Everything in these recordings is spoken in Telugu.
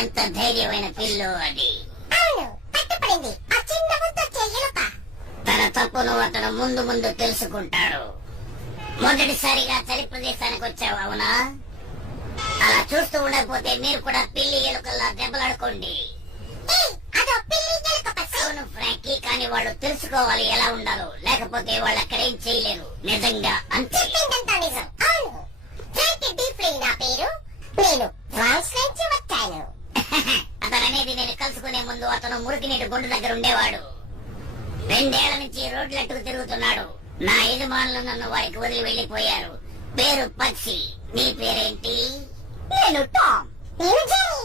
ఎంత ధైర్యమైన పిల్లో అది. అవును, పట్టుపడింది ఆ చిన్న ముద్దొచ్చే ఎలుక. తన తప్పును అతను ముందు ముందు తెలుసుకుంటాడు. మొదటిసారిగా చలి ప్రదేశానికి వచ్చావు అవునా? అలా చూస్తూ ఉండకపోతే మీరు కూడా పిల్లి ఎలుకల్లా దెబ్బలాడుకోండి. ఏయ్, అదో పిల్లి ఎలుక పసి. అవును ఫ్రాంకీ, కానీ వాళ్ళు తెలుసుకోవాలి ఎలా ఉండాలో, లేకపోతే వాళ్ళు అక్కడేం చేయలేరు. నిజంగా అంతే. చెప్పిందంతా నిజం. అవును, ఫ్రాంకీ డీఫ్లీ నా పేరు. నేను ఫ్రాన్స్ నుంచి వచ్చాను. అతననేది నేను కలుసుకునే ముందు అతను మురికి నీటి గుండు దగ్గర ఉండేవాడు. 2 ఏళ్ల నుంచి రోడ్లట్టుకు తిరుగుతున్నాడు. నా యజమానులు నన్ను వారికి వదిలి వెళ్లిపోయారు. పేరు పక్షి. నీ పేరేంటి? నేను టామ్. నేను జెనీ.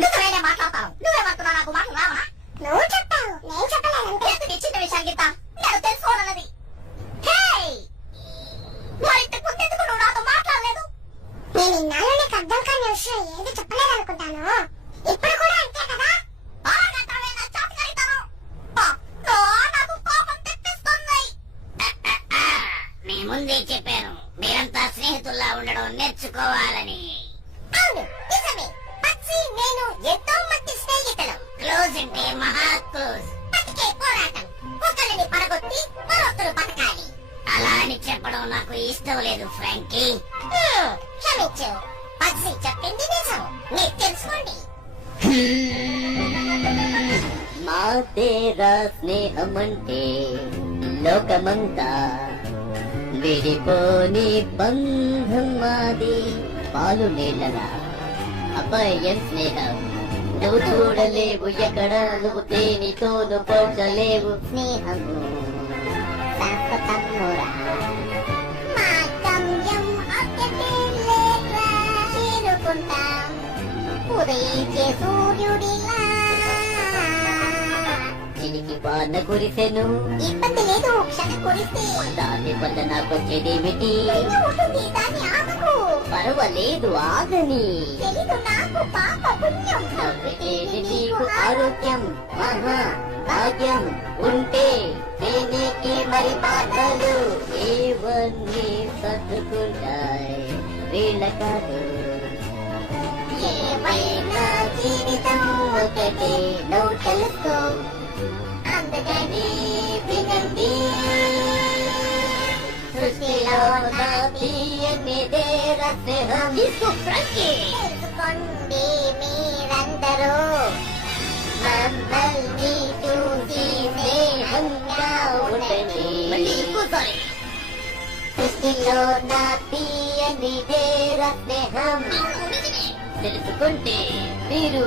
నువ్వేనా మాట్లాడతావు? నువ్వేమంటున్నావు? నాకు మాటలు రావా? నువ్వు చెప్పావు, నేను చెప్పలేనంటే. ఎందుకు ఈ చిన్న విషయాలు గీత నేను తెలుసుకోవాలన్నది? హేయ్, మరింతకు ముందెందుకు నువ్వు నాతో మాట్లాడలేదు? నేను ఇన్నాళ్ళు నీకు అర్థం కాని విషయం ఏది చెప్పలేదనుకుంటాను. ఇప్పుడు కూడా అంతే కదా? అలాగంటావే నా చాతకారితనం. నాకు కోపం తెప్పిస్తుంది. నీ ముందే చెప్పాను, మీరంతా స్నేహితుల్లా ఉండడం నేర్చుకోవాలని. అవును, నిజమే. పక్షి నేను ఎంతో మంచి స్నేహితులు. క్లోజ్ అంటే మహా క్లోజ్. బతికే పోరాటం. ఒకరిని పడగొట్టి మరొకరు బతకాలి. అలా అని చెప్పడం నాకు ఇష్టం లేదు ఫ్రాంకీ. క్షమించు, పక్షి చెప్పింది నిజం. మీరు తెలుసుకోండి. మా తేరా స్నేహమంటే లోకమంతా విడిపోని బంధం మాది. పాలు నీళ్ళరా అపాయం స్నేహం. నువ్వు చూడలేవు ఎక్కడ, నువ్వు దేనితోను పోల్చలేవు. స్నేహము శాశ్వతమురా. మా గమ్యం ఒక్కటే లేరా, చేరుకుంటాం ఉదయించే సూర్యుడిలా. చినికి వాన కురిసెను, ఇబ్బంది లేదు, క్షణ కురిస్తే దాని వల్ల నాకు వచ్చేదేమిటి? అయ్యో, ఉంటుంది దాన్ని ఆగకు. పర్వాలేదు ఆగని. తెలీదు నాకు పాప పుణ్యం. నవ్వితేనే నీకు ఆరోగ్యం, మహా భాగ్యం ఉంటే నేనేకి మరి బాధలు ఇవన్నీ సర్దుకుంటాయి వీళ్ళ కాదు. ఏమైనా జీవితం ఒకటే, నువ్వు తెలుసుకో. అందుకని వినండి, సృష్టిలో నా తీయనిదే రహస్యం. తెలుసుకోండి మీరందరూ. మమ్మల్ని చూసి స్నేహంగా ఉండండి. మళ్ళీ ఇంకోసారి. సృష్టిలో నా తీయనిదే రహస్యం. తెలుసుకుంటే మీరు